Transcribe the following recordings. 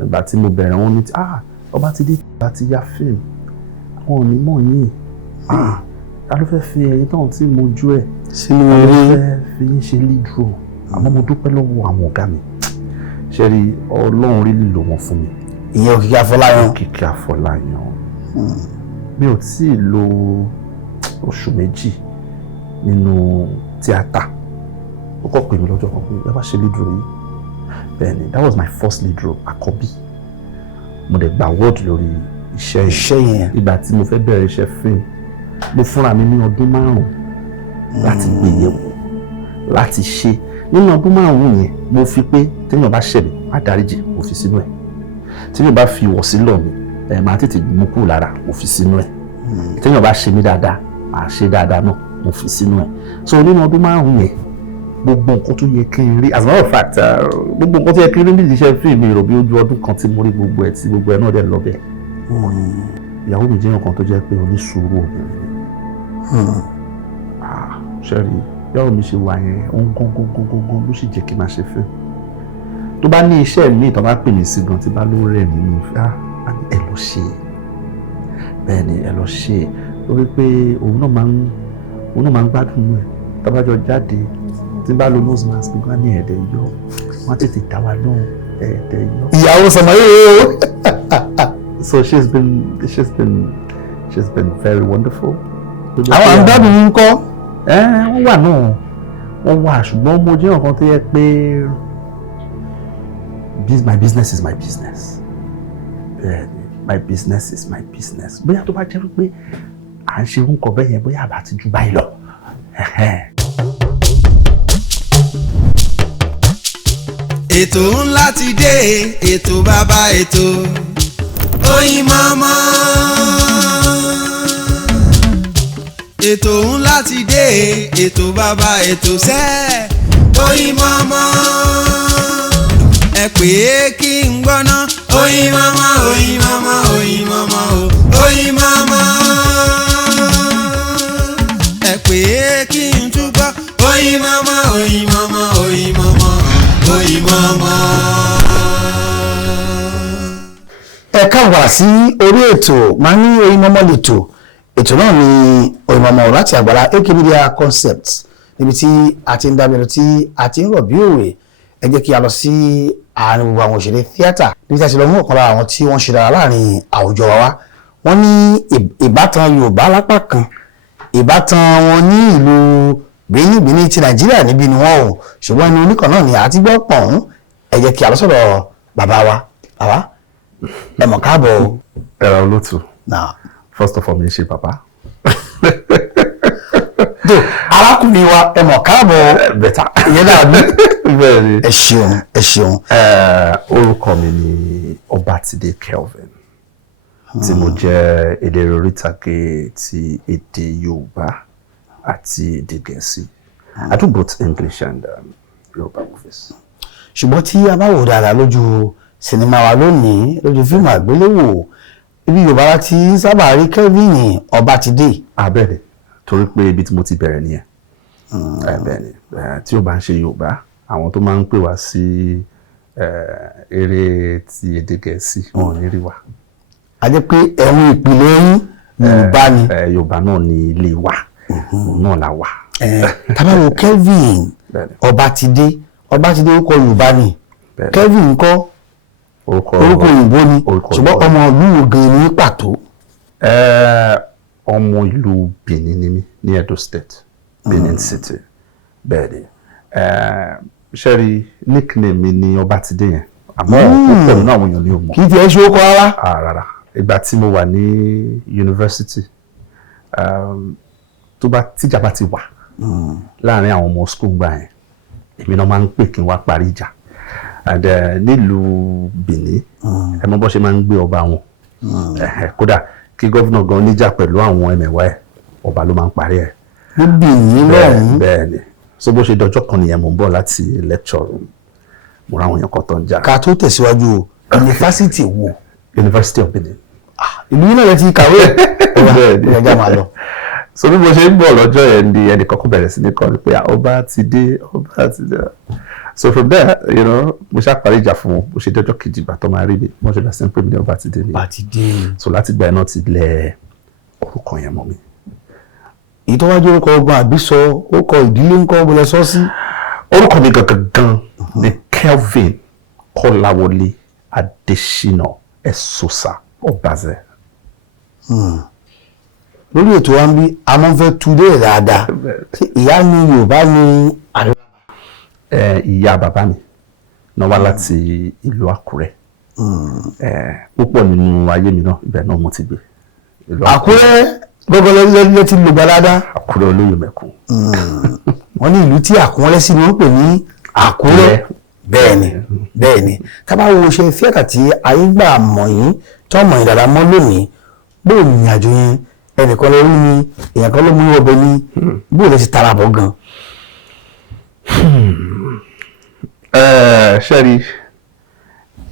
ìgbà tí mo bẹ̀rẹ̀ wọn ní Obatide àti ya fíìmù àwọn ò ní mọ̀ yín ta ló fẹ́ fi ẹ̀yin tán tí mo jú ẹ̀ sínú ta ló eré fẹ́ fi yín ṣe lead role àmọ́ mo dúpẹ́ lọ́wọ́ àwọn ọ̀gá mi ṣe rí Ọlọ́run rí lílo wọn fún mi. ìyẹn Okiki Afolayan. Okiki Afolayan mi ò tí ì lo oṣù méjì nínú tíátà ó kọ́ pè mí lọ́jọ́ kan pé ẹ bá ṣe lead role yìí bẹ́ẹ̀ ni that was my first lead role àkọ́bí mo dẹ̀ gba award lórí iṣẹ́ yẹn ìgbà tí mo fẹ́ bẹ̀rẹ̀ iṣẹ́ fíìmù mo fúnra mi ní ọdún 5 láti gbé yẹ̀wò láti ṣe nínú ọdún 5 yẹn mo fi pé téèyàn bá ṣẹ̀ mí má dáríjì mo fi sínú ẹ̀ téèyàn bá fi ìwọ̀sí lọ̀ mí máa tètè mú kúrò lára mo fi sínú ẹ̀ téèyàn bá ṣe mí dáadáa máa ṣe dáadáa náà mo fi sínú ẹ̀ so nínú ọdún 5 yẹn gbogbo nǹkan tó yẹ kí n rí as a matter of fact gbogbo nǹkan tó yẹ kí n rí nídìí iṣẹ́ fíìmù mi rò bí ojú ọdún kan tí mo rí gbogbo ẹ̀ tí gbogbo ẹ̀ náà dẹ̀ lọ bẹ́ẹ̀. ìyàwó mi jẹ́ nǹkan tó jẹ́ pé onísùúrù obìnrin ṣẹ́rí ìyàwó mi ṣe wà yẹn ó ń gángan ló sì jẹ́ kí n máa ṣe fíìmù tó bá ní iṣẹ́ mi ìtàn bá pè mí sí gan tí bá ló rẹ̀ mí ní ẹ lọ ṣe bẹ́ẹ̀ ni ẹ lọ ṣe lórí pé òun náà máa ń gbádùn ẹ̀ tábàjọ jáde tí bá lo nose mask gbígbá ní ẹ̀ẹ́dẹ̀ yọ wọ́n tètè dá wa lóhùn ẹ̀ẹ́dẹ̀ yọ. ìyàwó sọmọ yìí o. So she's been very wonderful. àwọn àǹdàbí ń kọ́. wọ́n wà náà wọ́n wà ṣùgbọ́n mo jẹ́ nǹkan tó yẹ pé my business is my business. My business is my business. Bóyá tó bá jẹ́ wípé à ń ṣe orúkọ bẹ́ẹ̀ yẹn bóyá àbá ti jù báyìí lọ. Ètò ńlá ti dé, ètò bàbá ètò Oyinmomo. Ètò ńlá ti dé, ètò bàbá ètò sẹ́ Oyinmomo. Ẹ pè é kí n gbọ́ná Oyinmomo, Oyinmomo, Oyinmomo, Oyinmomo. Ẹ pè é kí n túbọ̀ Oyinmomo, Oyinmomo, Oyinmomo, Oyinmomo. ẹ káàbọ̀ sí orí ètò máa ní Oyinmomo lẹ́tọ̀ ètò náà ní Oyinmomo láti Àgbàlá AK Media Concept níbi tí a ti ń dábẹ̀rẹ̀ tí a ti ń rọ̀ bí òwe ẹ jẹ́ kí a lọ sí àárín gbogbo àwọn òṣèré tíátà níbi tí a ti lọ mú ọ̀kan lára àwọn tí wọ́n ṣe dára láàrin àwùjọ wa wọ́n ní ìbátan Yorùbá lápá kan ìbátan wọn ní ìlú Benin ti Nàìjíríà níbi ni wọ́n ò ṣùgbọ́n inú oníkan náà ni àti gbọ́ pọ̀n ẹ jẹ́ kí a lọ sọ́dọ̀ bàbá wa bàbá ẹ mọ̀ káàbọ̀. ẹ̀rọ olótù first of all mi ṣe bàbá. tó arákùnrin wa ẹ mọ̀ káàbọ̀ bẹ̀tà ìyẹn dàbí. bẹ́ẹ̀ ni ẹ ṣeun. orúkọ mi ni Obatide Kelvin tí mo jẹ́ eléré orí ìtàgé ti èdè Yorùbá àti èdè Gẹ̀ẹ́sì. I do both English and Yorùbá movies. ṣùgbọ́n tí a bá wò dáadáa lójú sinimá wa lónìí lójú fíìmù àgbéléwò ibi Yorùbá láti sábà rí Kelvin Obatide. Abẹ́rẹ́ torí pé ibi tí mo ti bẹ̀rẹ̀ nìyẹn. Bẹ́ẹ̀ni tí ó bá ń ṣe Yorùbá àwọn tó máa ń pè wá sí eré ti èdè Gẹ̀ẹ́sì wọn ò ní rí wa. A jẹ́ pé ẹ̀rù ìpìlẹ̀ yín Yorùbá ni. Yorùbá náà ni ilé wa náà la wà. Tábà wo Kelvin Obatide orúkọ Yorùbá ni Kelvin ńkọ́ orúkọ òyìnbó ni ṣùgbọ́n ọmọ ìlú wo gan ní pàtó. ọmọ ìlú Benin ni mí ní Edo State Benin City bẹ́ẹ̀ ni ṣẹ́rí nickname mi ni Obatide yẹn àmọ́ púpọ̀ nínú àwọn èèyàn ní òmò. kì í tiẹ̀ ṣe ó kọ́ rárá. rárá ìgbà tí mo wà ní yunifásitì tíjà bá ti wà láàrin àwọn ọmọ school gbà yẹn èmi náà máa ń pè kí n wá parí ìjà and nílùú Benin ẹ mọ̀ bó ṣe máa ń gbé ọba wọn kódà kí gọ́vùnà gan níjà pẹ̀lú àwọn ẹmẹ̀wá ẹ̀ ọba ló máa ń parí ẹ̀. ní Benin lọ́hùn-ún. bẹ́ẹ̀ ni so bó ṣe dọjọ́ kan nìyẹn mo ń bọ̀ láti lecture room mo ra àwọn èèyàn kan tó ń jà. ká tó tẹ̀síwájú o yunifásitì wo. University of Benin. ìlú yìí náà lè ti kàwé ẹ̀jẹ̀ máa lọ. so bí mo ṣe ń bọ̀ lọ́jọ́ yẹn ni ẹnìkan kò bẹ̀rẹ̀ sí ní kọ́ ni pé Obatide so from there mo ṣá parí ìjà fún wọn mo ṣe dọ́jọ́ kejì ìgbà tó máa rí mi mo ṣe bá sí ń pè mí ní Obatide ni so láti gbà náà ti lẹ orúkọ yẹn mọ́ mi. ìtọ́wájú orúkọ ọgbọ́n àbísọ orúkọ ìdílé ńkọ́ bọ́lẹ̀ sọ sí. orúkọ mi gangan ni Kelvin Kọ́láwọlé Adésínà Ẹ̀sọ́sà Ọ̀bàzẹ́. lórí ètò wa ń bí a máa ń fẹ́ tu dé dáadáa ìyá ni Yorùbá ni àríwá. ìyá bàbá mi náà wá láti ìlú Àkúrẹ́ púpọ̀ nínú ayé mi náà ibẹ̀ náà mo ti gbé. Àkúrẹ́ gbọ́gbọ́ lẹ́ ti lògbà dáadáa. Àkúrẹ́ Olóyèmẹ̀kùn. wọ́n ní ìlú tí Àkúrẹ́ sí ni wọ́n pè ní Àkúrẹ́. bẹ́ẹ̀ni tá bá wo ṣe fíàkà tí ayé gbà mọ̀ yín tó mọ̀ yín dáadáa mọ́ lónìí bóò ní àjò yẹn ẹnìkan ló rí ni èèyàn kan ló mú ọbẹ̀ ní bóò lè ti tara bọ̀ gan. ṣẹ́rí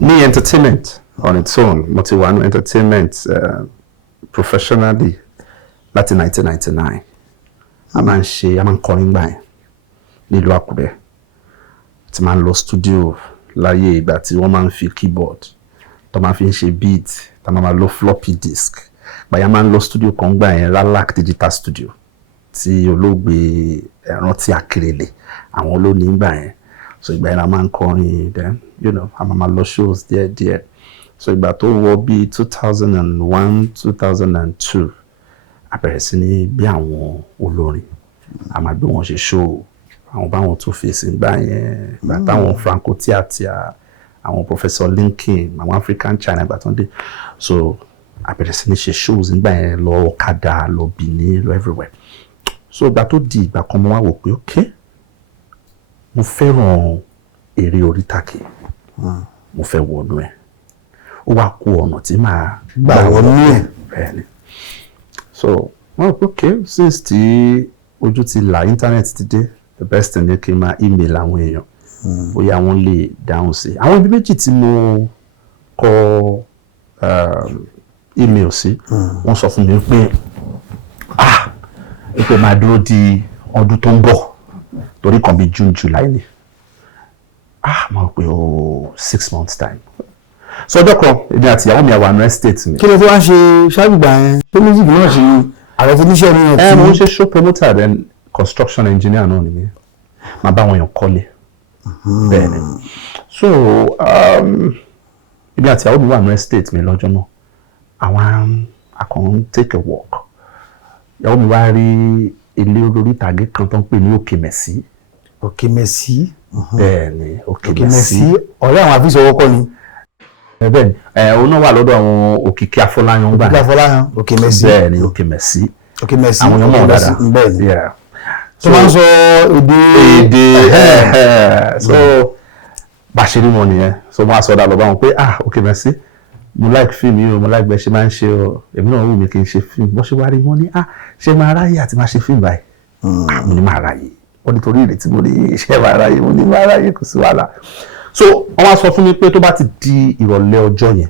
ní entertainment on its own mo ti wà ní entertainment professionally láti 1999 a máa ń kọrin gbà yẹn nílùú Àkúrẹ́ tí máa ń lọ studio láyé ìgbà tí wọ́n máa ń fi keyboard tó máa fi ń ṣe beat tó máa lo floppy disk gbàyà máa ń lọ studio kan gbà yẹn Ralac digital studio tí olóògbé Rántí Akérèlé àwọn olóòní gbà yẹn so ìgbà yẹn a máa ń kọrin then a máa lọ shows díẹ̀díẹ̀ so ìgbà tó wọ bíi 2001 2002 a bẹ̀rẹ̀ sí ní bí àwọn olórin a máa gbé wọn ṣe show àwọn báwọn tó fèsì gbà yẹn ìgbà táwọn Franco Tiatia àwọn Professor Lincoln àwọn African China ìgbà tó ń dé so a bẹ̀rẹ̀ sí ní ṣe shows nígbà yẹn lọ Ọ̀kadà lọ Benin lọ everywhere so ìgbà tó di ìgbà kan mo wá wò pé ok mo fẹ́ràn eré orí ìtàgé mo fẹ́ wọnú ẹ̀ ó wá kó ọ̀nà tí màá gbà wọnú ẹ̀ bẹ́ẹ̀ ni so wọ́n rò pé ok since tí ojú ti là internet ti dé the best thing ni kí n máa email àwọn èèyàn bóyá wọ́n lè dáhùn sí àwọn ibi méjì tí mo kọ email sí wọ́n sọ fún mi pé pé máa dúró di ọdún tó ń bọ̀ torí kan bí June July ni mo rò pé 6 months time so ọjọ́ kan èmi àti ìyàwó mi àwọn estate mi. kí ló fi wá ṣe ṣáàgbà yẹn tó music náà ṣe ààrẹ tó níṣẹ́ mi náà. mo ń ṣe show promoter then construction engineer náà ni mi máa bá wọn yàn kọ́lé bẹ́ẹ̀ ni so èmi àti ìyàwó mi wà ní estate mi lọ́jọ́ náà àwọn akọ̀ọ́ take a walk ìyàwó mi wá rí ilé olórí ìtàgé kan tó ń pè ní Òkèmẹ̀sí. Òkèmẹ̀sí. bẹ́ẹ̀ ni Òkèmẹ̀sí ọ̀rẹ́ àwọn àfihàn ọkọ ni. bẹ́ẹ̀ ni òun náà wà lọ́dọ̀ àwọn Okiki Afolayan gbà. Okiki Afolayan Òkèmẹ̀sí. bẹ́ẹ̀ ni Òkèmẹ̀sí. Òkèmẹ̀sí àwọn èèyàn mọ̀ dáadáa. bẹ́ẹ̀ ni tó máa ń sọ èdè. so bá a ṣe rí wọn nìyẹn so wọ́n á sọ dáa lọ bá wọn pé Òkèmẹ̀sí mo like film yìí o mo like bẹ́ẹ̀ ṣe máa ń ṣe o èmi náà wù mí kí n ṣe film bó ṣe wá rí wọn ní ṣe máa ráyè àti máa ṣe film báyìí mo ní máa ráyè wọ́n ní torí ìrètí mo ní ṣe máa ráyè mo ní máa ráyè kò sí wàhálà so wọ́n wá sọ fún mi pé tó bá ti di ìrọ̀lẹ́ ọjọ́ yẹn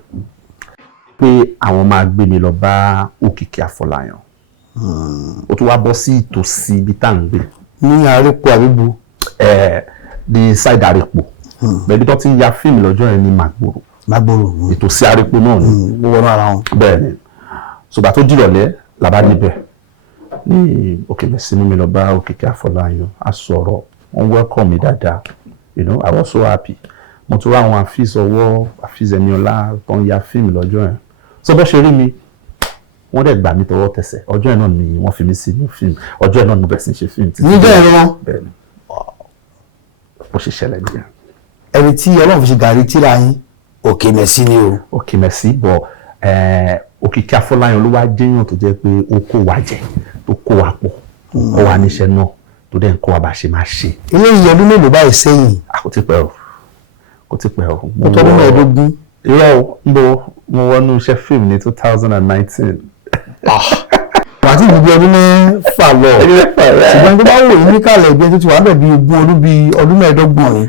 pé àwọn máa gbé mi lọ bá Okiki Afolayan ó tún wá bọ́ sí ìtòsí ibi tá à ń gbé ní àrékò àbíbu ní side àrékò bẹ́ẹ̀ tó ti ń ya fíìmù lọ́jọ́ yẹn ní Magboro ìtòsí àrékò náà ni mo wọnú ara wọn. bẹ́ẹ̀ ni ṣùgbọ́n tó dìrọ̀lẹ́ làbá níbẹ̀ ní Òkèmẹ̀sí mú mi lọ bá Okiki Afolayan a sọ̀rọ̀ wọ́n welcome mi dáadáa I was so happy mo tún rá àwọn Afeez Eniola tó ń ya fíìmù lọ́jọ́ yẹn so bó ṣe rí mi wọ́n dẹ̀ gbà mí tọwọ́ tẹsẹ̀ ọjọ́ yẹn náà ni wọ́n fi mí sí ní fíìmù ọjọ́ yẹn náà ni mo bẹ̀rẹ̀ sí ṣe fíìmù títí. níbẹ̀ ẹ̀rọ wọn. bẹ́ẹ̀ ni bó ṣe ṣẹlẹ̀ nìyẹn. ẹni tí Ọlọ́run fi ṣe gàrí tíra yín Òkèmẹ̀sí ni o. Òkèmẹ̀sí bọ̀ Okiki Afolayan ló wá jẹ́yàn tó jẹ́ pé ó kó wa jẹ tó kó wa pọ̀ tó kó wa níṣẹ́ náà tó dẹ̀ ń kó wa bá ṣe máa ṣe. eléyìí ọdún mélòó báyìí sẹ́yìn. kò tí pẹ́ o kò tí pẹ́ o. mo tọ́dún mẹ́ẹ̀ẹ́dógún. irọ́ o mo wọnú iṣẹ́ fíìmù ní 2019. àti ìdíje ọdún mẹ́fà lọ ṣùgbọ́n tó bá wò ní níkàlẹ̀ ìgbẹ́ tó ti wà bẹ̀ bí ogún ọdún bíi ọdún mẹ́ẹ̀ẹ́dọ́gbọ̀n ni.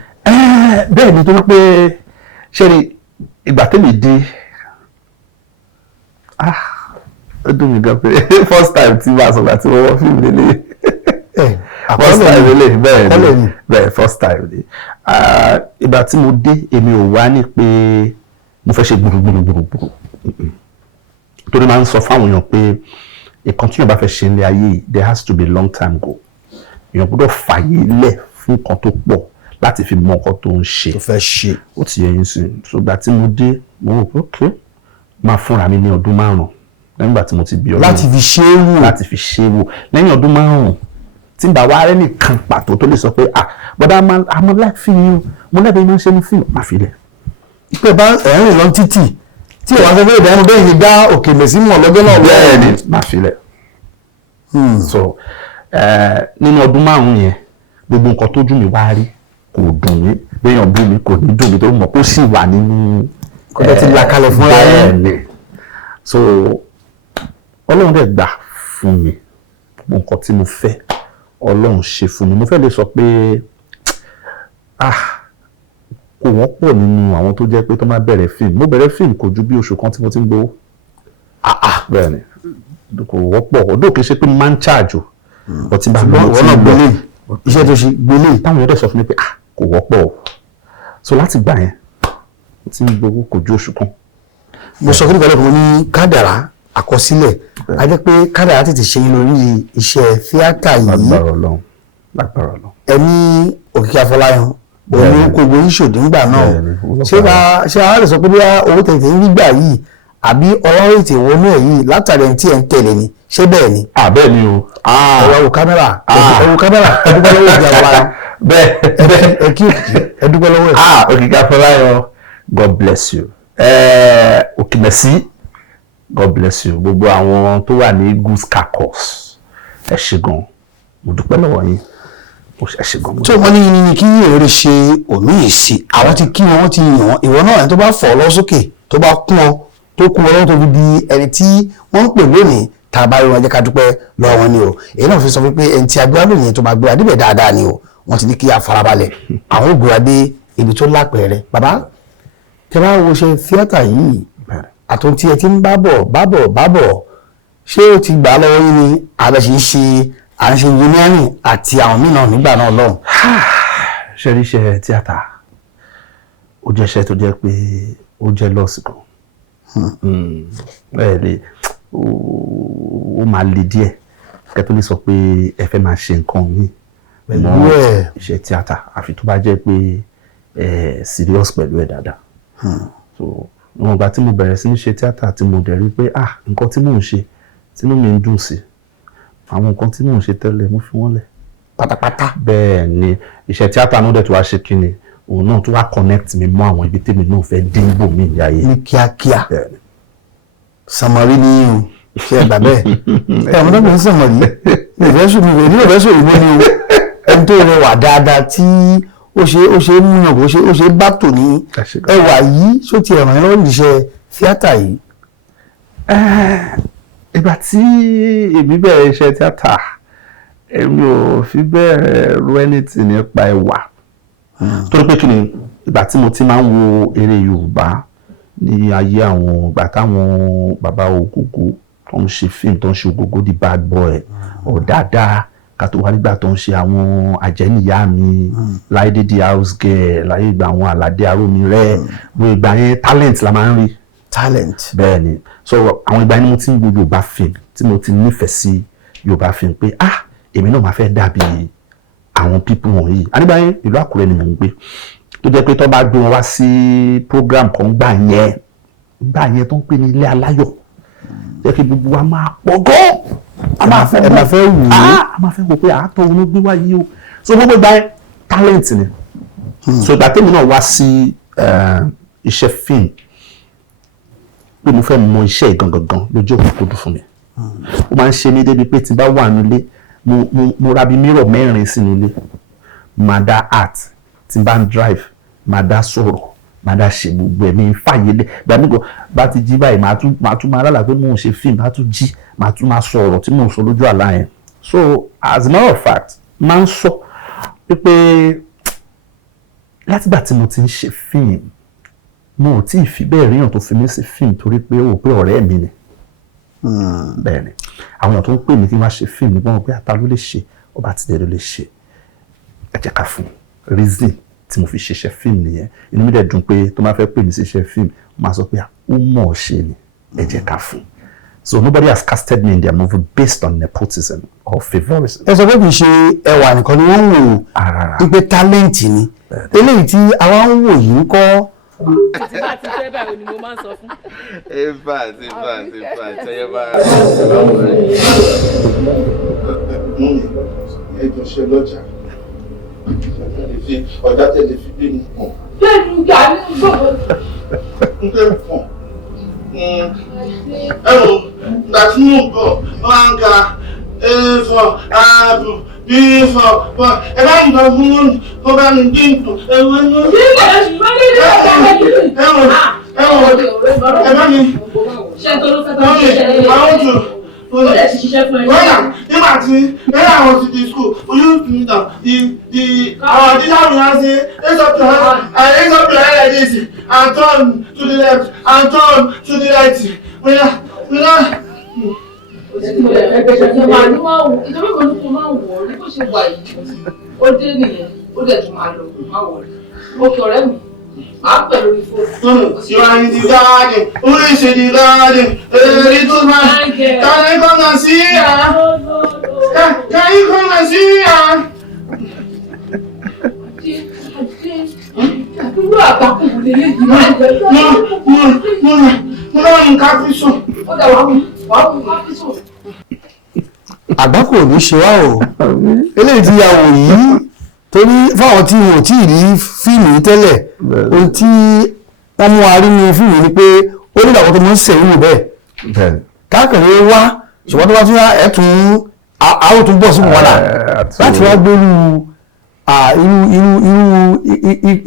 bẹ́ẹ̀ ni torí pé ṣé ni ìgbà tẹ́lẹ̀ dé ó dùn mí gan pé first time tí màá sọ̀gbà tí wọ́n wọ́n fíìmù lélẹ̀ first time lè bẹ́ẹ̀ first time ni ìgbà tí mo dé èmi ò wá ní pé mo fẹ́ ṣe gbùrùgbùrùgbùrù torí máa ń sọ fáwọn èèyàn pé ìkan tí èèyàn bá fẹ́ ṣe nílé ayé there has to be long time goal èèyàn gbọ́dọ̀ fàyè lẹ̀ fún nǹkan tó pọ̀ láti fi mọ nǹkan tó ń ṣe. tó fẹ́ ṣe. ó ti yẹ yín sí ṣùgbọ́n tí mo dé mo rò pé ok máa fúnra mi ní ọdún 5 lẹ́yìn ìgbà tí mo ti bí ọdún. láti fi ṣe é wò. láti fi ṣe é wò lẹ́yìn ọdún 5 tí n bá wá rẹ́ nìkan pàtó tó lè sọ pé bọ́dá àmọ́ like film yìí mo lẹ́bẹ̀ẹ́ máa ń ṣe ní fíìmù máa fi lẹ̀. pé bá ẹ̀rín lọ títì tí ìwà sọ pé ìdáhùn bẹ́ẹ̀ yìí dá òkè mẹ́sì mọ̀ lọ́jọ́ náà. bẹ́ẹ̀ ni máa fi lẹ̀. so nínú ọdún 5 yẹn gbogbo nǹkan tójú mi wá rí kò dùn mí béèyàn bú mi kò ní dùn mí tó mọ̀ kó sì wà nínú kọ́tẹ́ ti là kalẹ̀ fúnra yẹn. bẹ́ẹ̀ ni so ọlọ́run dẹ̀ gbà fún mi nǹkan tí mo fẹ́ ọlọ́run ṣe fún mi mo fẹ́ lè sọ pé kò wọ́pọ̀ nínú àwọn tó jẹ́ pé tó máa bẹ̀rẹ̀ fíìmù mo bẹ̀rẹ̀ fíìmù kò ju bí oṣù kan tí mo ti ń gbowó bẹ́ẹ̀ ni kò wọ́pọ̀ ọdún kìí ṣe pé mo máa ń charge o ọtí bá mi ò tí ń gbọ́ iṣẹ́ tó ṣe gbélé táwọn èèyàn dẹ̀ sọ fún mi pé kò wọ́pọ̀ o so láti gbà yẹn mo ti ń gbowó kò ju oṣù kan. mo sọ kí nìkan lẹ́kọ̀ọ́ ní kádàrá àkọsílẹ̀ a jẹ́ pé kádàrá tètè ṣe yín lórí iṣẹ́ tíátà yìí. lágbára Ọlọ́run lágbára Ọlọ́run. ẹni Òkìkí Afọláyan òun kò gbóyún ṣòdì ńgbà náà ṣé a lè sọ pé bí owó tètè ń gbígbà yìí àbí ọlọ́run ètè wọnú ẹ̀ yìí látàrí ẹni tí ẹ̀ ń tẹ̀lé ni ṣé bẹ́ẹ̀ ni. bẹ́ẹ̀ ni o. ọwọ́ kámẹ́rà ẹdúpẹ́ lọ́wọ́ Òkìkí Afọláyan. bẹ́ẹ̀ ẹ kí ẹdúpẹ́ lọ́wọ́ ẹ̀. Òkìkí Afọláyan God bless you. Òkìmẹ̀sí God bless you. Gbogbo àwọn tó wà ní Goose Carcass ẹ ṣé gan mo dúpẹ́ lọ́wọ́ yín ẹ ṣé gan. tí wọ́n ní kí èrè ṣe òmíì sí àwọn ti kí wọn ti yàn ìwọ náà ẹni tó bá fọ̀ lọ sókè tó bá kún ọ tó kún ọ lọ́wọ́ tó fi di ẹni tí wọ́n ń pè lónìí tá a bá rí wọn jẹ́ ká dúpẹ́ lọ́wọ́ wọn ni o èyí náà fi sọ pé ẹni tí agbára lónìí tó máa gbéra débẹ̀ dáadáa ni o wọ́n ti ní kí a farabalẹ̀ àwọn ògbóra dé ibi tó lápẹẹrẹ bàbá tẹ bá wo ṣe tíátà yìí àtúntí ẹ ti ń bábọ̀ ṣé o ti gbà lọ́wọ́ yín ni àbẹ̀ṣe ṣe à ń ṣe engineering àti àwọn mìíràn nígbà náà lọ́hùn. ṣe rí iṣẹ́ tíátà ó jẹ́ iṣẹ́ tó jẹ́ pé ó jẹ́ lọ́ọ̀sì kan bẹ́ẹ̀ lè ó máa le díẹ̀ kẹ́tọ́ lè sọ pé ẹ fẹ́ máa ṣe nǹkan míì pẹ̀lú iṣẹ́ tíátà àfi tó bá jẹ́ pé serious pẹ̀lú ẹ̀ dáadáa. So wọn gbà tí mo bẹ̀rẹ̀ sí ní ṣe tíátà tí mo dẹ̀ rí pé nǹkan tí mò ń ṣe tínú mi ń dùn sí àwọn nǹkan tí mò ń ṣe tẹ́lẹ̀ mo fi wọ́n lẹ̀ pátápátá. bẹ́ẹ̀ ni iṣẹ́ tíátà náà dẹ̀ tó wá ṣe kí ni òun náà tó wá connect mi mọ́ àwọn ibi tèmi náà fẹ́ dínbò mí ní ayé. ní kíákíá sàmọ́rí ní o ṣe ẹ̀dá bẹ́ẹ̀ ẹ̀ mo dábàá sàmọ́rí ìfẹ́sùn mi ní ìfẹ́sùn ìbò ni o ẹni tó rẹwà dáadáa tí ó ṣe múyàn kó ó ṣe bá tò ní ẹwà yìí ṣó ti ẹ̀ràn lọ́wọ́ níṣẹ́ tíátà yìí. ìgbà tí èmi bẹ̀rẹ̀ iṣẹ́ tíátà èmi ò fi bẹ́ẹ̀ ro anything nípa ẹwà torí pé kí ni ìgbà tí mo ti máa ń wo eré Yorùbá ní ayé àwọn ìgbà táwọn bàbá Ògógó tó ń ṣe fíìmù tó ń ṣe Ògógó di bad boy Ọ̀dàdà kàtó wá nígbà tó ń ṣe àwọn àjẹnìyá mi láìdé di house girl láyé ìgbà àwọn Àlàdé Arómiré gbogbo ìgbà yẹn talent la máa ń rí. talent. bẹ́ẹ̀ ni so àwọn ìgbà yẹn ni mo ti ń wo Yorùbá film tí mo ti nífẹ̀ẹ́ sí Yorùbá film pé èmi náà máa fẹ́ dàbí àwọn people wọ̀nyí ànígbà yẹn ìlú Àkúrẹ́ ni mò ń gbé tó jẹ́ pé tó bá gbé wọn wá sí program kan gbà yẹn tó ń pè ní Ilé Aláyọ̀ jẹ́ kí gbogbo wa máa pọ̀ gan a máa fẹ́ wò pé àátọ́ òun ló gbé wá yìí o so gbogbo ìgbà yẹn talent ni so ìgbà tèmi náà wá sí iṣẹ́ film pé mo fẹ́ mọ iṣẹ́ gangan lójú òkúkúdù fún mi ó máa ń ṣe mí débi pé tí bá wà nílé mo ra bí mirror 4 sínú ilé máa dá art tí bá ń drive máa dá sọ̀rọ̀ máa dá ṣe gbogbo ẹ̀mí fàyè lẹ̀ gbàmígbò bá ti jí báyìí máa tún máa lálàá pé mò ń ṣe fíìmù máa tún jí máa tún máa sọ ọ̀rọ̀ tí mò ń sọ lójú àlá yẹn so as a matter of fact máa ń sọ pé látìgbà tí mo ti ń ṣe fíìmù mo ò tí ì fi bẹ́ẹ̀ ríyàn tó fi mí sí fíìmù torí pé ó pé ọ̀rẹ́ mi ni bẹ́ẹ̀ ni àwọn èèyàn tó ń pè mí kí n wá ṣe fíìmù nígbà wọn pé ata ló lè ṣe Obatide ló lè ṣe ẹ jẹ́ ká fún reason tí mo fi ṣiṣẹ́ fíìmù nìyẹn inú mi dẹ̀ dùn pé tó máa fẹ́ pè mí ṣiṣẹ́ fíìmù máa sọ pé ó mọ̀ ọ́ ṣe ni ẹ jẹ́ ká fún. So nobody has casted me in their movie based on nepotism or favouritism. ẹ sọ pé kì í ṣe ẹwà nìkan ni wọ́n ń wò wípé talent ni eléyìí tí àwa ń wò yìí ń kọ́. àti bá ti fẹ́ báyìí ni mo máa ń sọ fún. Eva tẹ́yẹ bá. ẹjọ ṣe lọ́jà ọjà tẹ̀lé fi gbé mi pọ̀. bẹ́ẹ̀ ni ìjà ní gbọ́dọ̀. n fẹ́ pọ̀ ẹ wò ìgbà tí mò ń bọ̀ wọ́n á ń ka a4 ààbò b4 bọ̀ ẹ bá ń bọ̀ fún wọn kó bá mi gbé ìtò ẹ wọ́n ní. bí ìgbà yẹn ṣùgbọ́n ní ìlú ẹ bá mi. ṣé tó ló fẹ́ bá mi ṣẹlẹ̀ àwọn ó lè ti ṣiṣẹ́ fún ẹ. Wọ́n nígbà tí bẹ́ẹ̀ àwọn ti di school we used to meet am our teacher will now say raise up your hand like this and turn to the left and turn to the right we now. ìjọba ni wọ́n wò ìjọba ìwé olùkọ́ máa ń wọ̀ ọ́ ní bó ṣe wà yìí ó dé nìyẹn ó dẹ̀ tún máa lọ máa wọ̀ ọ́ òkè ọ̀rẹ́ mi. You are in the garden. Who is in the garden? Little man. Can I come and see her? Can you come and see her? Àgbákò ò ní ṣe wá o eléyìí tí a wò yìí torí fáwọn tí wọn ò tí ì rí fíìmù yìí tẹ́lẹ̀ ohun tí wọ́n mú wa rí ní fíìmù yìí ni pé ó nígbà kan tó mọ́ ń sẹ̀yìn bẹ́ẹ̀ káàkiri wá ṣùgbọ́n tó bá tún ẹ̀tún àwọn tó bọ̀ sí wàhálà láti wá gbérú irú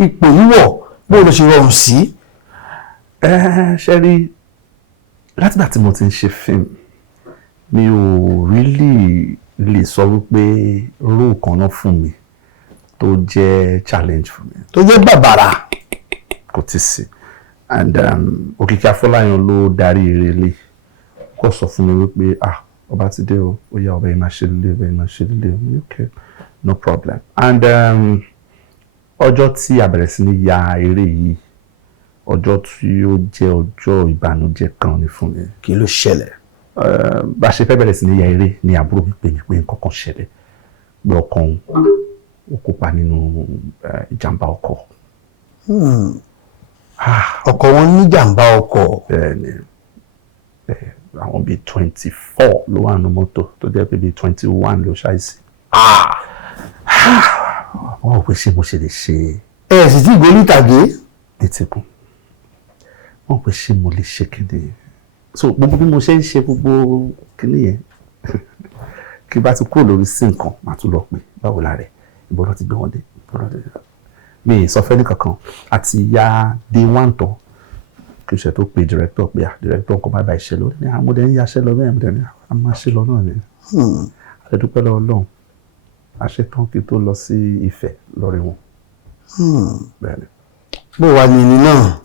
ipò yíwọ̀ bó ló ṣe rọrùn sí. ṣe rí látìgbà tí mo ti ń ṣe fíìmù mi ò really lè sọ wípé róò kan náà fún mi tó jẹ́ challenge fún mi. tó jẹ́ bàbàrà. kò tí sí and Okiki Afolayan ló darí eré kó sọ fún mi wípé Obatide o ó yá ọba yìí máa ṣe lílé ọba yìí máa ṣe lílé okay no problem and ọjọ́ tí a bẹ̀rẹ̀ sí ní ya eré yìí ọjọ́ tí ó jẹ́ ọjọ́ ìbànújẹ́ kan ni fún mi. kí ló ṣẹlẹ̀. bá a ṣe fẹ́ bẹ̀rẹ̀ sí ní ya eré ni àbúrò mi pè mí pé nǹkan kan ṣẹlẹ̀ pé ọkàn ó kópa nínú ìjàmbá ọkọ̀. ọkọ̀ wọn ní ìjàmbá ọkọ̀. bẹ́ẹ̀ni àwọn bíi 24 ló wà nínú mọ́tò tó jẹ́ pé bíi 21 ló ṣàìsí. wọ́n ò pé ṣé mo ṣe lè ṣe. ẹ sì ti gbé nítàgé. etíkun wọ́n ò pé ṣé mo lè ṣe kíni so gbogbo bí mo ṣe ń ṣe gbogbo kíni yẹn kí bá ti kúrò lórí sí nǹkan màá tún lọ pé báwo la rẹ̀ ìbọn náà ti gbé wọn dé mi sọ fẹ́ ní kankan àti ya day one tán kí o ṣe tó pe director pé director nǹkan báyìí ṣe lọ ní àwọn ọmọdé ń yaṣẹ́ lọ bẹ́ẹ̀ ọmọdé ní a máa ṣe lọ náà ni àdúpẹ́ lọ́wọ́ Ọlọ́run àṣetán kí tó lọ sí Ifẹ̀ lórí wọn. bẹ́ẹ̀ ni. bó wàá ní ẹni náà.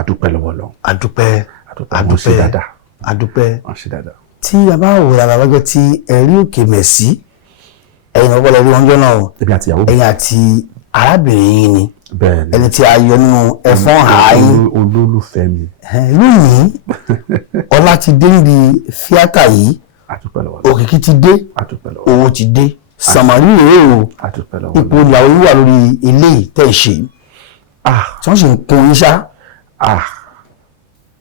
àdúpẹ́ lọ́wọ́ Ọlọ́run. àdúpẹ́ wọ́n ṣe dáadáa. àdúpẹ́ wọ́n ṣe dáadáa. tí a bá wò lára wájọ tí ẹ̀rí òkè mẹ̀sí ẹ̀yin ọgbọ́n lẹ́rí wọn jọ náà o ẹ̀yin àti arábìnrin yìí ni ẹni tí a yọ nínú ẹ̀fọ́n ààyè olólùfẹ́ mi. lónìí ọlá ti dé níbi fíátà yìí òkìkí ti dé owó ti dé sàmárì rèé o ipò ìyàwó yìí wà lórí ilé tẹ̀ ṣe tí wọ́n sì ń kun yín ṣá.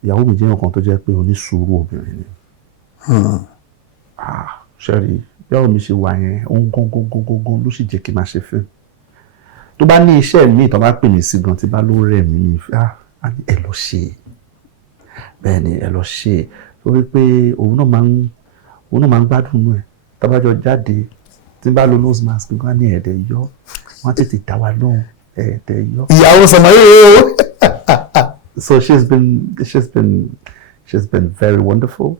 ìyàwó mi jẹ́ ọkàn tó jẹ́ pé onísùúrù obìnrin ni. ṣẹ́rí ìyàwó mi ṣe wà yẹn òun gangan ló sì jẹ́ kí n máa ṣe fíìmù. tó bá ní iṣẹ́ mi tó bá pè mí sí gan tí bá ló rẹ̀ mí ní ẹ lọ ṣe bẹ́ẹ̀ ni ẹ lọ ṣe torí pé òun náà máa ń gbádùn nù ẹ̀ tábàjọ jáde tí bá lo nose mask gan ní ẹ̀ẹ́dẹ̀ yọ wọ́n tètè dá wa lóhùn ẹ̀ẹ́dẹ̀ yọ. ìyàwó sọmọye o. So she's been very wonderful.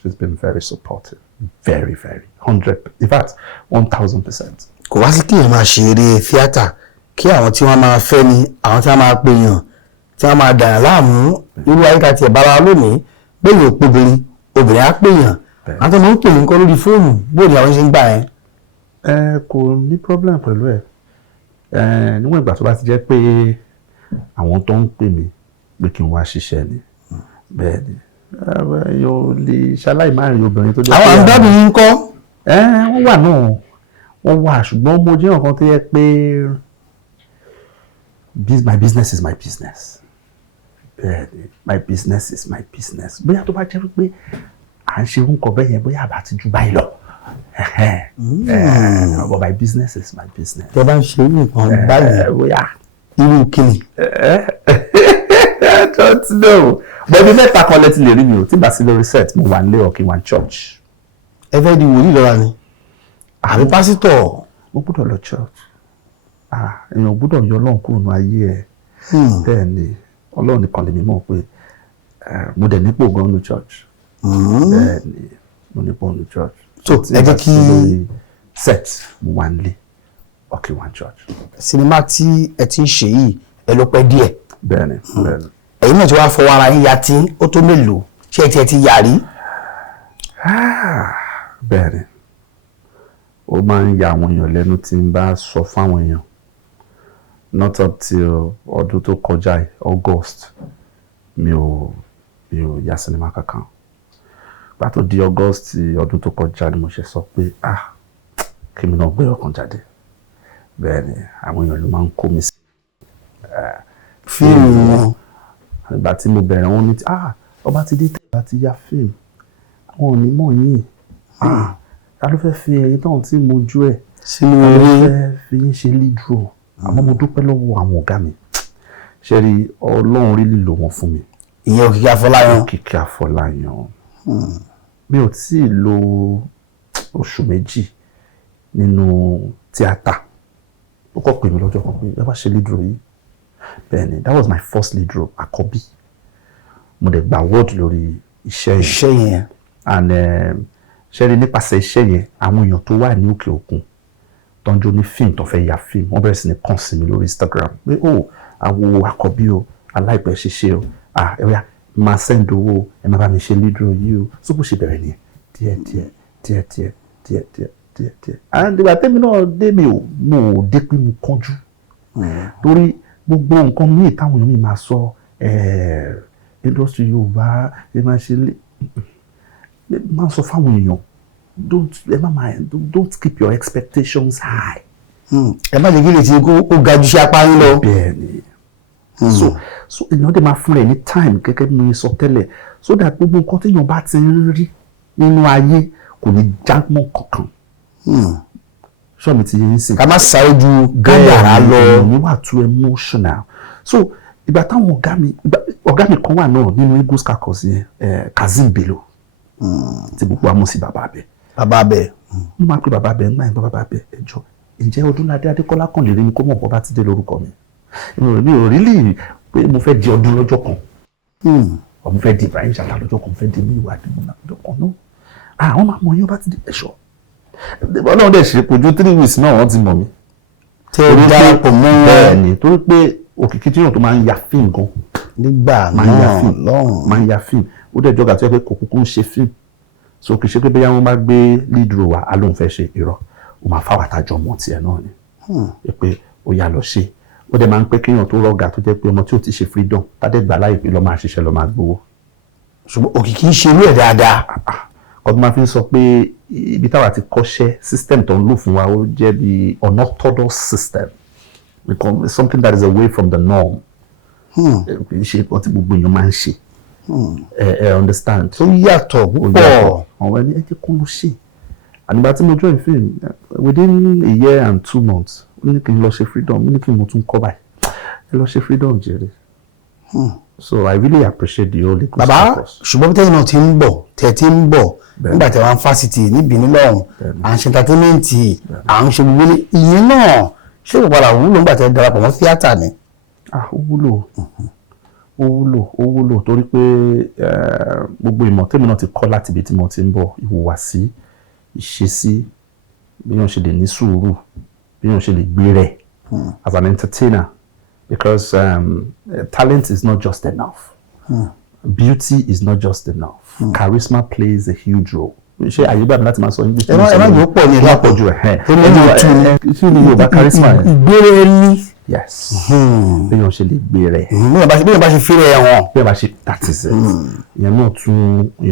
She's been very supportive, very 100, in fact 1000%. kò wá sí kí èèyàn máa ṣe eré tíátà kí àwọn tí wọ́n máa fẹ́ ni àwọn tí wọ́n máa pè yàn tí wọ́n máa dàyàn láàmú irú àyíká tiẹ̀ bára lónìí bẹ́ẹ̀ yóò pobìnrin obìnrin á pè yàn àwọn tó máa ń pè ní nǹkan lórí fóònù bóòdì àwọn ṣe ń gbà yẹn. Kò ní problem pẹ̀lú ẹ̀. Níwọ̀n ìgbà tó bá ti jẹ́ pé àwọn tó ń pè mí pé kí n wá ṣiṣẹ́ ni. Bẹ́ẹ̀ ni. Yóò lè ṣaláì máa rí obìnrin tó jẹ́ pé àwọn àǹdábì yín kọ́. Wọ́n wà náà. Wọ́n wà ṣùgbọ́n mo jẹ́ nǹkan tó yẹ pé my business is my business. Bẹ́ẹ̀ ni, my business is my business. Bóyá tó bá jẹ́ wípé à ń ṣe orúkọ bẹ́ẹ̀ yẹn bóyá àbá ti ju báyìí lọ. But my business is my business. Tẹ́ bá ń ṣe nǹkan báyìí. Bóyá. Irú kíni. I don't know. But ibi mẹ́ta kan lẹ́tí lè rí mi o tí bá sí lórí set mo wà nílé ọ̀kì one church. Ẹ fẹ́ di wòlíì lọ́la ni. Àbí pásítọ̀. Mo gbọ́dọ̀ lọ church. Èèyàn gbọ́dọ̀ yọ Ọlọ́run kúrò ní ayé ẹ̀. Bẹ́ẹ̀ ni Ọlọ́run nìkan lèmi mọ̀ pé mo dẹ̀ nípò gan ní church. Bẹ́ẹ̀ ni mo nípò ní church. So ẹ jẹ́ kí lórí set mo wà nílé ọ̀kì one church. Sinimá tí ẹ ti ń ṣe yìí ẹ ló pẹ́ díẹ̀. Bẹ́ẹ̀ ni bẹ́ẹ̀ ni. Ẹ̀yin náà ti wá fọwọ́ ara yín ya tí ó tó mélòó ṣé ẹ ti yà rí. Bẹ́ẹ̀ ni ó máa ń ya àwọn èèyàn lẹ́nu tí n bá sọ fáwọn èèyàn not up till ọdún tó kọjá August mi ò ya sinimá kankan gbà tó di August ọdún tó kọjá ni mo ṣe sọ pé kí mi náà gbé ọkàn jáde. Bẹ́ẹ̀ ni àwọn èèyàn ló máa ń kó mi sí fíìmù wọn. Ìgbà tí mo bẹ̀rẹ̀ wọn ní Ọbatide tẹ̀gbà ti ya fíìmù àwọn onímọ̀ yìí ta ló fẹ́ fi ẹyin náà tí mo jú ẹ̀ sínú ta ló eré. fẹ́ fi ń ṣe lead role àmọ́ mo dúpẹ́ lọ́wọ́ àwọn ọ̀gá mi ṣe rí Ọlọ́run rí lílo wọn fún mi. Ìyẹn Òkìkí Afọláyan. Òkìkí Afọláyan mi ò tí ì lo oṣù méjì nínú tíátà ó kọ́ pè mí lọ́jọ́ kan pé ẹ bá ṣe lead role yìí. Bẹ́ẹ̀ ni that was my first lead role àkọ́bí mo dẹ̀ gba award lórí iṣẹ́ yẹn and ṣe rí nípasẹ̀ iṣẹ́ yẹn àwọn èèyàn tó wà ní òkè òkun tó ń jó ní fíìmù tó fẹ́ ya fíìmù wọ́n bẹ̀rẹ̀ sí ní kàn sí mi lórí Instagram pé àwo àkọ́bí o aláìpẹ́ ṣiṣẹ́ o ẹ̀yà máa send owó ẹ̀ máa bá mi ṣe lead role yìí o so bó ṣe bẹ̀rẹ̀ nìyẹn díẹ̀ and ìgbà tẹ́mi náà dé mo ò dé pé mo kánjú torí gbogbo nǹkan míì táwọn èèyàn mi máa sọ industry Yorùbá ẹ máa ṣe máa sọ fáwọn èèyàn don't keep your expectations high. Ẹ má jẹ́ kí lè ti kó ga ju ṣe apá yín lọ. Bẹ́ẹ̀ ni so èèyàn dẹ̀ máa fún rẹ̀ ní time gẹ́gẹ́ bí mo sọ tẹ́lẹ̀ so that gbogbo nǹkan téèyàn bá ti ń rí nínú ayé kò ní jámọ́ kankan. Ṣọ́ọ̀mù ti yẹn sìn. Ká má sáré ju gádàrá lọ. Mi wà too emotional. So ìgbà táwọn ọ̀gá mi kan wà náà nínú Eagles Caucus yẹn Kazeem Bello tí gbogbo àmọ́ sí bàbá abẹ. Bàbá abẹ. Mo máa ń pè bàbá abẹ ńgbà yẹn bàbá abẹ ẹjọ́ ǹjẹ́ Ọdúnládé Adékọ́lá kan lè rí mi kó mọ̀ Ọbatide lórúkọ mi. Mi ò rí lè pé mo fẹ́ di ọdún lọ́jọ́ kan. Mo fẹ́ di Ibrahim Ṣàtà lọ́jọ́ kan mo fẹ́ di mi ìwà àdìmọ́ lọ́jọ́ kan náà. Àwọn máa mọ yín Ọbatide ẹ̀ṣọ́. Ọlọ́run dẹ̀ ṣe kojú 3 weeks náà wọ́n ti mọ̀ mí. Tẹ́ ẹ darapọ̀ mọ́ wọn. Bẹ́ẹ̀ ni torí pé Òkìkí tí yóò tó máa ń ya fíìmù gan. Nígbà náà máa ń ya fíìmù ó dẹ̀ jọ́gà tó yẹ pé kò kúkú ń ṣe fíìmù so kì í ṣe pé bóyá wọ́n bá gbé lead role wa alóhùn fẹ́ ṣe irọ́ ó máa fáwọn àtàjọ mọ́ tiẹ̀ náà ni pé ó yà lọ ṣe ó dẹ̀ máa ń pẹ́ kéèyàn tó rọ́gà tó jẹ́ pé ọmọ tí ò ti ṣe freedom tádẹ́ gbà láì pé lọ́ máa ṣiṣẹ́ lọ́ máa gbowó. Ṣùgbọ́n Òkìkí ń ṣe irú ẹ̀ dáadáa. ọdún máa fi ń sọ pé ibi táwa ti kọ́ṣẹ́ system tó ń lò fún wa ó jẹ́ bí unorthodox system something that is away from the norm. kì í ṣe nǹkan tí gbogbo èèyàn máa ń ṣe. Understand. Tó yàtọ̀ púpọ̀. Àwọn ẹni ẹjẹ́ kó ló ṣe. Ànígbà tí mo join film within a year and 2 months ó ní kí n lọ ṣe freedom ó ní kí n mo tún kọ́ báyìí ẹ lọ ṣe freedom jèrè. So I really appreciate the whole ecosystem. Bàbá ṣùgbọ́n tẹ́yìn náà ti ń bọ̀ nígbà tí wọ́n fásitì níbi nílọ́run à ń ṣe entertainment à ń ṣe gbogbo ìyẹn náà ṣé kò padà wúlò nígbà tí wọ́n darapọ̀ mọ́ tíátà ni. Ó wúlò torí pé gbogbo ìmọ̀ tèmi náà ti kọ́ láti ibi tí mo ti ń bọ̀ ìhùwàsí ìṣesí bí wọ́n ṣe lè ní sùúrù bí wọ́n ṣe lè gbé rẹ̀ as an entertainer because talent is not just enough. Beauty is not just enough. Charisma plays a huge role. ṣé àyè gbà mí láti máa sọ English. ẹ má yóò pọ̀ ní ìlú àpọ̀jù ẹ̀ kí ni Yorùbá charisma ẹ̀. ìgbére ẹni. yes béèyàn ṣe lè gbé rẹ̀. béèyàn bá ṣe fi rẹ̀ wọn. béèyàn bá ṣe that is it. ìyẹn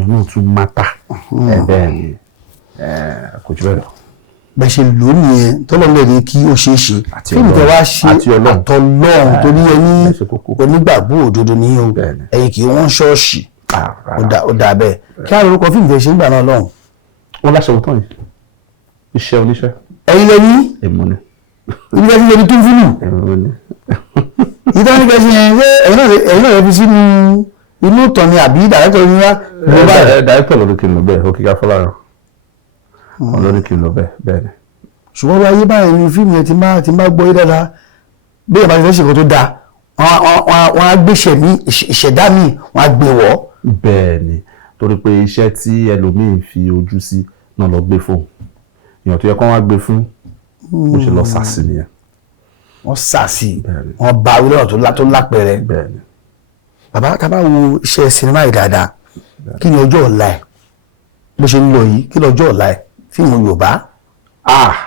náà tún mátà bẹ́ẹ̀ ni kò jù bẹ́ẹ̀ lọ. bẹ́ẹ̀ ṣe lò nìyẹn tọ́lọ́ lè ní kí ó ṣeé ṣe fíìmù tẹ wá ṣe àtọlọ́run torí ẹni onígbàgbọ́ òdodo ní o ẹ̀yin kì í wọ́n ṣọ́ọ̀ṣì ó dà bẹ́ẹ̀ kí á lórúkọ fíìmù tẹ ṣe ń gbà náà lọ́hùn. wọ́n láṣẹ òótọ́ yìí iṣẹ́ oníṣẹ́. ẹ̀yin lẹ́ni èmo ni. ibi tẹ́sí lẹ́ni tó ń fúnù. èmo ni. ìtàn ní kẹsì yẹn ẹ̀yin náà fi sínú inú ìtàn ni àbí dàrẹ́tọ̀ ní wá. dàrẹ́tọ̀ lórí kí n lọ bẹ́ẹ̀ Okiki Afolayan olórí kí n lọ bẹ́ẹ̀ ni. ṣùgbọ́n wáyé báyìí ni fíìmù yẹn ti máa gbọ́ yé dáadáa bí ìyàbá ti fẹ́ ṣe kó tó dáa wọ́n á gbé ìṣẹ̀dá mi wọ́n á gbé wọ́. bẹ́ẹ̀ ni torí pé iṣẹ́ tí ẹlòmíín fi ojú sí náà lọ gbé fóun èèyàn tó yẹ kó wọ́n á gbé fún bó ṣe lọ sàsì nìyẹn. wọ́n sàsì wọ́n bá wílọ̀ tó lápẹẹrẹ. bẹ́ẹ̀ ni. bàbá tá a bá wo iṣẹ́ sinimá yìí dáadáa kí ni ọjọ́ ọ̀la ẹ̀ bó ṣe ń lọ yìí kí ni ọjọ́ ọ̀la ẹ̀ fíìmù Yorùbá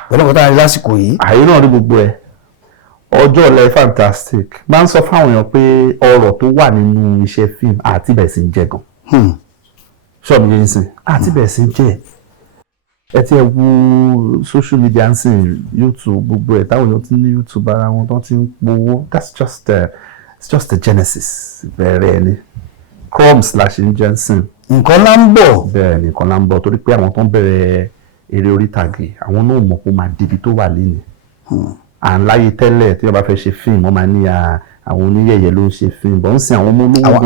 pẹ̀lú ọ̀gá táwọn lásìkò yìí. àyè náà rí gbogbo ẹ̀ ọjọ́ ọ̀la fantastic máa ń sọ fáwọn èèyàn pé ọrọ̀ tó wà nínú iṣẹ́ fíìmù àti bẹ̀rẹ̀ sí ń jẹ gan. ṣọ́ọ̀bù yẹn ń sìn àti bẹ̀rẹ̀ sí ń jẹ ẹ ti ẹ wo social media ń sìn YouTube gbogbo ẹ̀ táwọn èèyàn ti ní YouTube ara wọn tó ti ń powó that's just the genesis bẹ̀rẹ̀ ẹni crumbs la ṣe ń jẹ́ ń sìn. nǹkan lá ń bọ̀. bẹ́ẹ̀ ni nǹkan lá ń bọ̀ torí pé àwọn tó ń bẹ̀rẹ̀ eré orí ìtàgé àwọn náà mọ̀ pé ó máa débi tó wà lénìí. à ń láyé tẹ́lẹ̀ tí wọ́n bá fẹ́ ṣe fíìmù wọ́n máa ní àwọn oníyẹ̀yẹ̀ ló ń ṣe fíìmù bọ́n ń sin àwọn ọmọ olówó. àwọn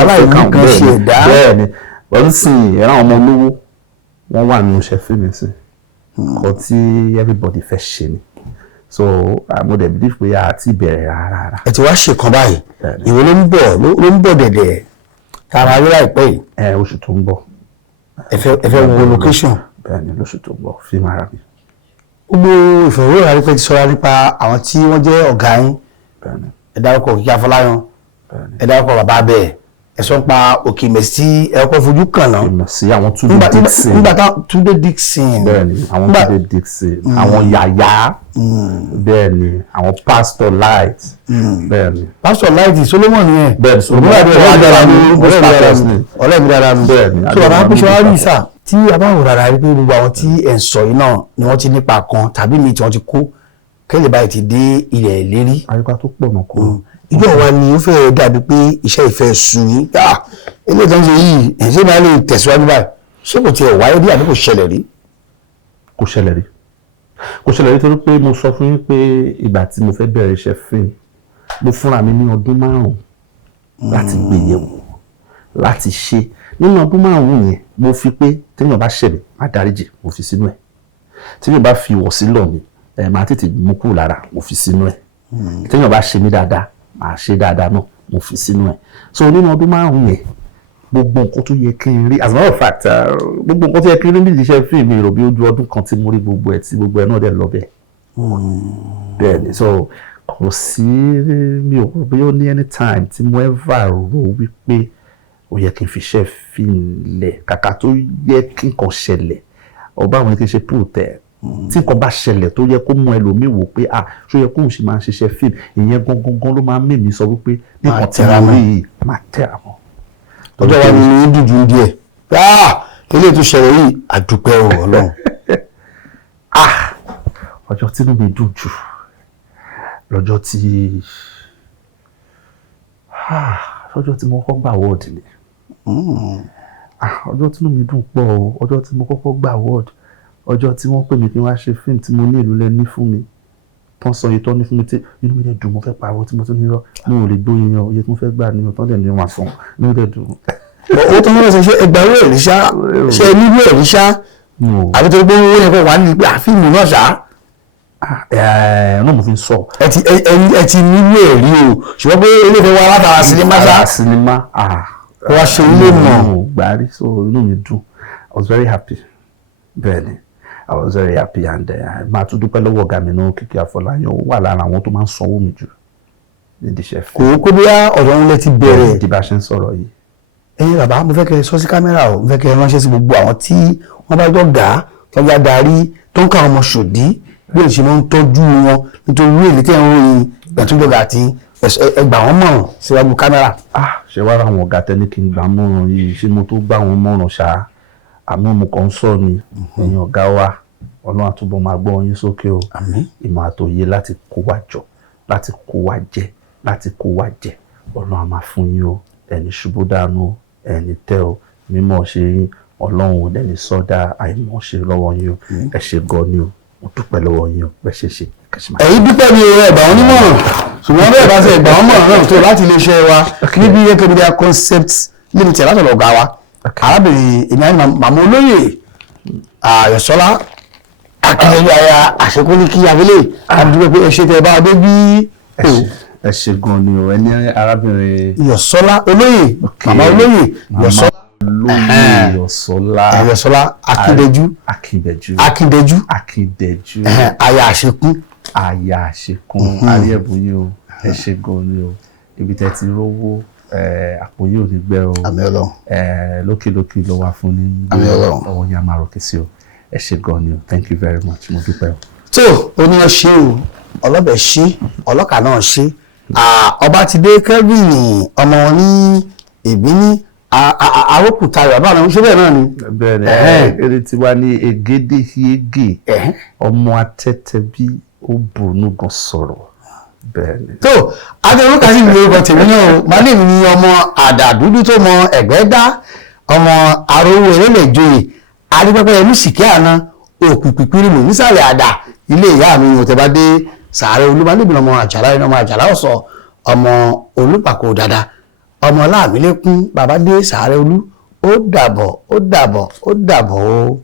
aláìní kan ṣe ẹ̀dá. bẹ́ẹ̀ ni bọ́n ń sin ẹ̀rọ àwọn ọmọ olówó wọ́n wà nínú iṣẹ́ fíìmù sí nǹkan tí everybody fẹ́ ṣe ni so mo dẹ̀ believe pé a ti bẹ̀rẹ̀ rárá. ẹ ti wá ṣe kan báyìí ìwé ló ń bọ̀ dẹ̀dẹ̀ tààrà ayé láìpẹ́ yìí. oṣù tó ń bọ̀. ẹ fẹ́ wo location. bẹ́ẹ̀ni lóṣù tó ń bọ̀ fíìmù ara mi. gbogbo ìfọ̀rọ̀wérọ̀ àrípẹ́ ti sọ̀rọ̀ nípa àwọn tí wọ́n jẹ́ ọ̀gá yín. ẹ dárúkọ Okiki Afolayan ẹ dárúkọ bàbá bẹ́ẹ̀ ẹ sọ pa Òkè Mẹ́sì ẹ kọ́ fojú kàn náà. Mẹ́sì àwọn Túndé Dixon. nígbà táwọn Túndé Dixon. bẹ́ẹ̀ni àwọn Túndé Dixon àwọn Yàyà bẹ́ẹ̀ni àwọn Pastor Light bẹ́ẹ̀ni. Pastor Light Solomon yẹn. bẹ́ẹ̀ni Solomon ọ̀rẹ́ mi dára mi. bẹ́ẹ̀ni. so bàbá pèsè wá rí sà tí a bá wò rárá rí pé gbogbo àwọn tí ẹ̀ ń sọ yìí náà ni wọ́n ti nípa kan tàbí mi tí wọ́n ti kó kẹ́lẹ́ báyìí ti dé ilẹ̀ ìlérí. àyíká tó pọ̀ náà kọ́. ìjọ wa ni ó fẹ́ dàbí pé iṣẹ́ ìfẹ́ sun yín eléyìí tó ń ṣe yìí ẹ̀ṣẹ́ máa lè tẹ̀síwájú báyìí ṣé kò tiẹ̀ wáyé bí àbí kò ṣẹlẹ̀ rí. kò ṣẹlẹ̀ rí torí pé mo sọ fún yín pé ìgbà tí mo fẹ́ bẹ̀rẹ̀ iṣẹ́ fíìmù mo fúnra mi ní ọdún 5 láti gbé yẹ̀wò láti ṣe nínú ọdún 5 yẹn mo fi pé téèyàn bá ṣẹ̀lẹ̀ má dáríjì mo fi sínú ẹ̀ téèyàn bá fi ìwọ̀ sí lọ̀ mi máa tètè mú kúrò lára mo fi sínú ẹ̀ téèyàn bá ṣe mí dáadáa máa ṣe dáadáa náà mo fi sínú ẹ̀ so nínú ọdún 5 yẹn gbogbo nǹkan tó yẹ kí n rí as a matter of fact gbogbo nǹkan tó yẹ kí n rí nídìí iṣẹ́ fíìmù ìrò bí ojú ọdún kan tí mo rí gbogbo ẹ̀ tí gbogbo ẹ̀ náà dẹ̀ lọ bẹ́ẹ̀ bẹ́ẹ̀ ni so kò sí mi ò rò bí ó ní anytime tí mo ever rò wípé ó yẹ kí n fi iṣẹ́ fíìmù lẹ̀ kàkà tó yẹ kí nǹkan ṣẹlẹ̀ ọba àwọn kì í ṣe protest tí nǹkan bá ṣẹlẹ̀ tó yẹ kó mú ẹlòmíì wò pé ṣó yẹ kóun ṣe máa ń ṣiṣẹ́ fíìmù ìyẹn gangan ló máa ń mèmí sọ wípé nǹkan tí mo rí yìí máa tẹ̀ra mọ́. ọjọ́ wa ni ní dùjú díẹ̀ ilé tó ṣẹlẹ̀ yìí àdúpẹ́ Ọlọ́run. ọjọ́ tí inú mi dùn jù lọ́jọ́ tí mo kọ́kọ́ gba award ni ọjọ́ tí inú mi dùn pọ̀ ọjọ́ tí mo kọ́kọ́ gba award ọjọ́ tí wọ́n pè mí kí n wá ṣe fíìmù tí mo ní ìlú lẹ́ni fún mi tán sọ iye tó ní fún mi tí inú mi dẹ̀ dùn mo fẹ́ pariwo tí mo tún ní rọ́ mi ò lè gbóyin yan iye tí mo fẹ́ gbà ní ọ̀tán dẹ̀ ní wọn sàn inú dẹ̀ dùn. owó tó ń lọ ṣe ẹgbẹ̀rún ẹ̀rí ṣá ṣe nílùú ẹ̀rí ṣá àbí tó gbé owó yẹn kó wà ní pé àfíìmù náà ṣá. náà mo fi ń sọ. ẹ ti nílùú ẹ̀rí o ṣùgbọ́n pé ilé ìfẹ́ wa látara sinimá ṣá. sinimá wọ́n ṣe ilé mọ̀. gbàrí so inú mi dùn I was very happy bẹ́ẹ̀ ni. I was very happy and máa tún dúpẹ́ lọ́wọ́ ọ̀gá mi náà Okiki Afolayan ó wà lára àwọn tó máa ń sanwó mi jù nídìí iṣẹ́ fún. kò bóyá ọ̀dọ̀ ń lẹ ti bẹ̀rẹ̀. ìdí bá ṣe ń sọ̀rọ̀ yìí. ẹ̀yin bàbá mo fẹ́ kẹ́ ẹ sọ sí kámẹ́rà o mo fẹ́ kẹ́ ẹ ránṣẹ́ sí gbogbo àwọn tí wọ́n bá jọ gà á tọ́jú adarí tó ń ká ọmọ ṣòdí bí èsì máa ń tọ́jú wọn nítorí èlé tẹ́ ń ròyìn ìgbàtújọba àti ẹgbà wọn mọ̀ràn síwájú kámẹ́rà. ṣé wàá ra àwọn ọ̀gá tẹ́ni kí n gbà mọ̀ràn yìí ṣé mo tó gbà wọn mọ̀ràn ṣá àmọ́ mo kàn ń sọ ni ẹ̀yin ọ̀gá wa ọlọ́run àtúbọ̀ máa gbọ́ yín sókè o ìmọ̀ àtòyé láti kó wa jọ láti kó wa jẹ láti kó wa jẹ ọlọ́run á máa fún yín o ẹni ṣubú dànù ẹni tẹ́ o mímọ̀ ṣe yín ọlọ́run ò dẹni sọ́dá àìmọ̀ ṣe lọ́wọ́ yín o ẹ ṣe gan ni o mo dúpẹ́ lọ́wọ́ yín o bẹ́ẹ̀ ṣe ṣe. ẹ̀yin dúpẹ́ ni ẹgbà wọn nímọ̀ràn ṣùgbọ́n bẹ́ẹ̀ bá ṣe ẹgbà wọn mọ̀ràn náà tó láti lè ṣe wa níbi Okiki Media Concept Limited látọ̀dọ̀ ọ̀gá wa arábìnrin èmi àti màmá olóyè Ayọ̀sọ́lá akínyẹ̀lú aya àṣekúnlíkí abẹ́lé àdúgbò pé ẹ ṣe tẹ bá a dé bí. ẹ ṣe gan ni o ẹni arábìnrin Ayọ̀sọ́lá olóyè màmá olóyè Ayọ̀sọ́lá Akíndẹ́jú aya àṣekún àríẹ̀bùyìn o ẹ ṣe gan ni o ibi tẹ́ ti rówó àpò yìí ò ní gbẹ o lókèlókè ló wà fún ní ọwọ́ yẹn a máa rọ̀kẹ́ sí o ẹ ṣe gan ni o thank you very much mo dúpẹ́ o. tó oníyan ṣe o ọlọ́bẹ̀ ṣe ọlọ́kà náà ṣe Ọbatide Kelvin ọmọ wọn ní ìbíní arókùtayọ àbá àwọn ṣé bẹ́ẹ̀ náà ni. bẹ́ẹ̀ni eré tiwa ní egede hiege ọmọ atẹ́tẹ́ bí ó bùnú gan sọ̀rọ̀ bẹ́ẹ̀ni. tó adéorúkà sí ìwé orúkọ tèmi náà o màá lè ní ọmọ àdàdúdú tó mọ ẹ̀gbẹ́ dá ọmọ arówó erélẹ̀jọyè adépẹ́pẹ́ ẹnu sìkí àná òkú pípírímù nísàlẹ̀ àdá ilé ìyá mi ò tẹ́ bá dé sàárẹ̀ olúbalẹ̀bìnrin ọmọ àjàlá ẹni ọmọ àjàlá ọ̀sọ̀ ọmọ olùpàkó dada ọmọ láàmìlẹ́kún bàbá dé sàárẹ̀ olú ó dàbọ̀ ó dàbọ̀ ó dàbọ̀ o.